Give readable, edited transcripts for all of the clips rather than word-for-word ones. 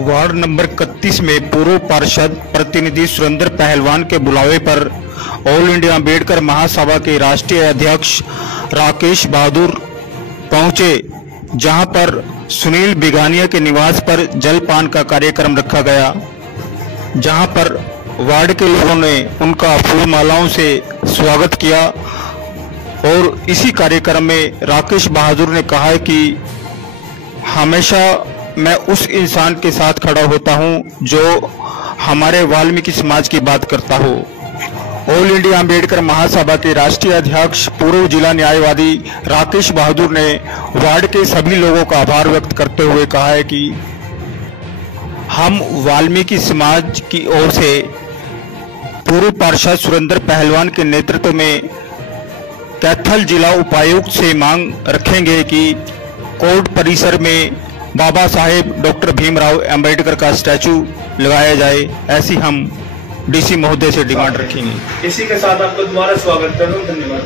Ward number 31 में पूर्व पार्षद प्रतिनिधि सुरेंद्र पहलवान के बुलावे पर ऑल इंडिया अम्बेडकर महासभा के राष्ट्रीय अध्यक्ष राकेश बहादुर पहुंचे, जहां पर सुनील बिगानिया के निवास पर जलपान का कार्यक्रम रखा गया, जहां पर वार्ड के लोगों ने उनका फूल मालाओं से स्वागत किया। और इसी कार्यक्रम में राकेश बहादुर ने कहा है कि हमेशा मैं उस इंसान के साथ खड़ा होता हूं जो हमारे वाल्मीकि समाज की बात करता हो। ऑल इंडिया अम्बेडकर महासभा के राष्ट्रीय अध्यक्ष पूर्व जिला न्यायवादी राकेश बहादुर ने वार्ड के सभी लोगों का आभार व्यक्त करते हुए कहा है कि हम वाल्मीकि समाज की ओर से पूर्व पार्षद सुरेंद्र पहलवान के नेतृत्व में कैथल जिला उपायुक्त से मांग रखेंगे कि कोर्ट परिसर में बाबा साहेब डॉक्टर भीमराव अंबेडकर का स्टैचू लगाया जाए, ऐसी हम डीसी महोदय से डिमांड रखेंगे। इसी के साथ आपको दोबारा स्वागत करूँ, धन्यवाद।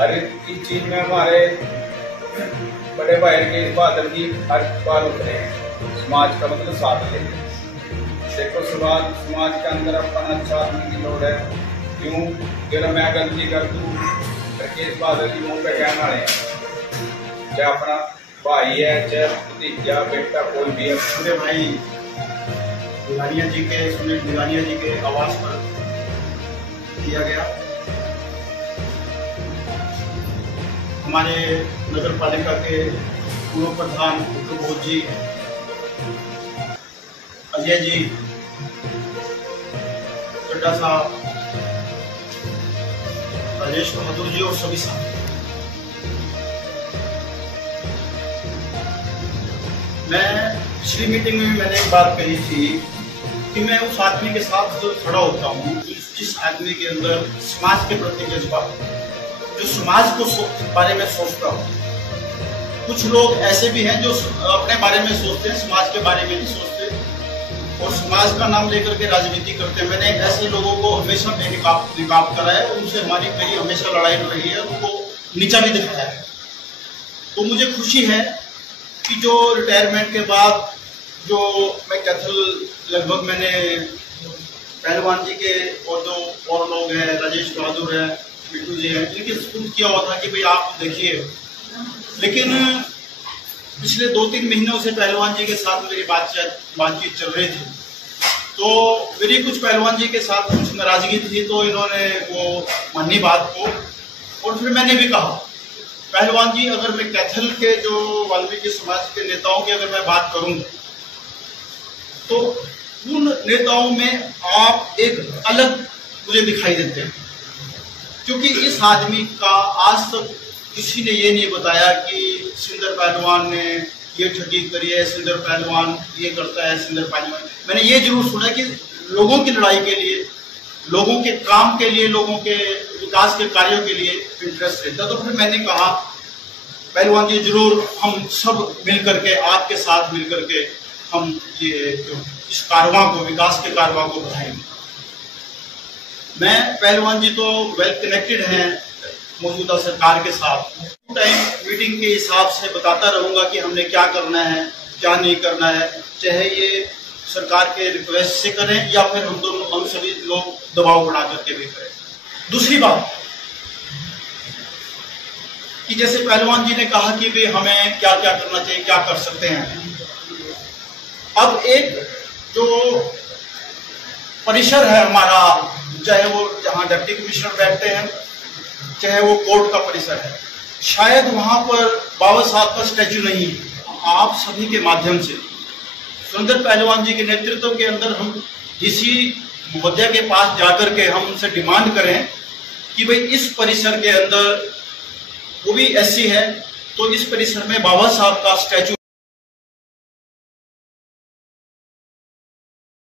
हर एक चीज में हमारे बड़े भाई के बहादुर जी हर बार उतरे हैं, समाज का मतलब साथ लेते। देखो समाज के अंदर अपन अच्छा आदमी की लोड़ है, क्यों जरा मैं गलती कर दूँ राकेश बहादुर जी मुँह पे कहना है, चाहे अपना भाई है चाहे भतीजा बेटा कोई भी है। पूरे भाई बिगानिया जी के सुनील बिगानिया जी के आवास पर किया गया। हमारे नगर पालिका के पूर्व प्रधान बोध जी, अजय जी, चड्डा साहब, राजेश बहादुर जी और सभी साहब। मैं पिछली मीटिंग में मैंने एक बात कही थी कि मैं उस आदमी के साथ खड़ा होता हूँ जिस आदमी के अंदर समाज के प्रति जज्बात, जो समाज को बारे में सोचता हो। कुछ लोग ऐसे भी हैं जो अपने बारे में सोचते हैं, समाज के बारे में नहीं सोचते और समाज का नाम लेकर के राजनीति करते हैं। मैंने ऐसे लोगों को हमेशा बेनकाब करा है, उनसे हमारी मेरी हमेशा लड़ाई रही है, उनको नीचा भी दिखाया है। तो मुझे खुशी है कि जो रिटायरमेंट के बाद जो मैं कैथल लगभग मैंने पहलवान जी के और जो और लोग हैं, राजेश बहादुर है, बिट्टू जी है, इनके स्कूल किया हुआ था कि भाई आप देखिए। लेकिन पिछले 2-3 महीनों से पहलवान जी के साथ मेरी बातचीत चल रही थी, तो मेरी कुछ पहलवान जी के साथ कुछ नाराजगी थी, तो इन्होंने वो मानी बात को। और फिर मैंने भी कहा पहलवान जी, अगर मैं कैथल के जो वाल्मीकि समाज के नेताओं की अगर मैं बात करूं तो उन नेताओं में आप एक अलग मुझे दिखाई देते हैं, क्योंकि इस आदमी का आज तक किसी ने ये नहीं बताया कि सुरेंद्र पहलवान ने ये ठगी करी है, सुरेंद्र पहलवान ये करता है, सुरेंद्र पहलवान। मैंने ये जरूर सुना कि लोगों की लड़ाई के लिए, लोगों के काम के लिए, लोगों के विकास के कार्यों के लिए इंटरेस्ट रहता। तो फिर मैंने कहा पहलवान जी जरूर हम सब मिलकर के, आपके साथ मिलकर के हम ये इस कारवां को, विकास के कारवां को बढ़ाएंगे। मैं पहलवान जी तो वेल कनेक्टेड हैं मौजूदा सरकार के साथ, टाइम मीटिंग के हिसाब से बताता रहूंगा कि हमने क्या करना है, क्या नहीं करना है, चाहे ये सरकार के रिक्वेस्ट से करें या फिर हम सभी लोग दबाव बना करके भी करें। दूसरी बात कि जैसे पहलवान जी ने कहा कि भाई हमें क्या क्या करना चाहिए, क्या कर सकते हैं। अब एक जो परिसर है हमारा, चाहे वो जहां डिप्टी कमिश्नर बैठते हैं, चाहे वो कोर्ट का परिसर है, शायद वहां पर बाबा साहब का स्टैचू नहीं है। आप सभी के माध्यम से सुरेंद्र पहलवान जी के नेतृत्व के अंदर हम डीसी महोदय के पास जाकर के हम उनसे डिमांड करें कि भाई इस परिसर के अंदर, वो भी ऐसी है, तो इस परिसर में बाबा साहब का स्टैचू